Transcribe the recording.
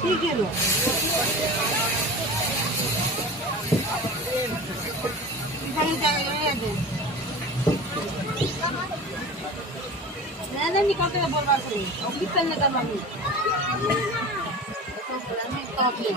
ঠিক এলো এখানে জায়গায় আছে না জানি কত বলবার করে অফিসার না দাম আমি তবে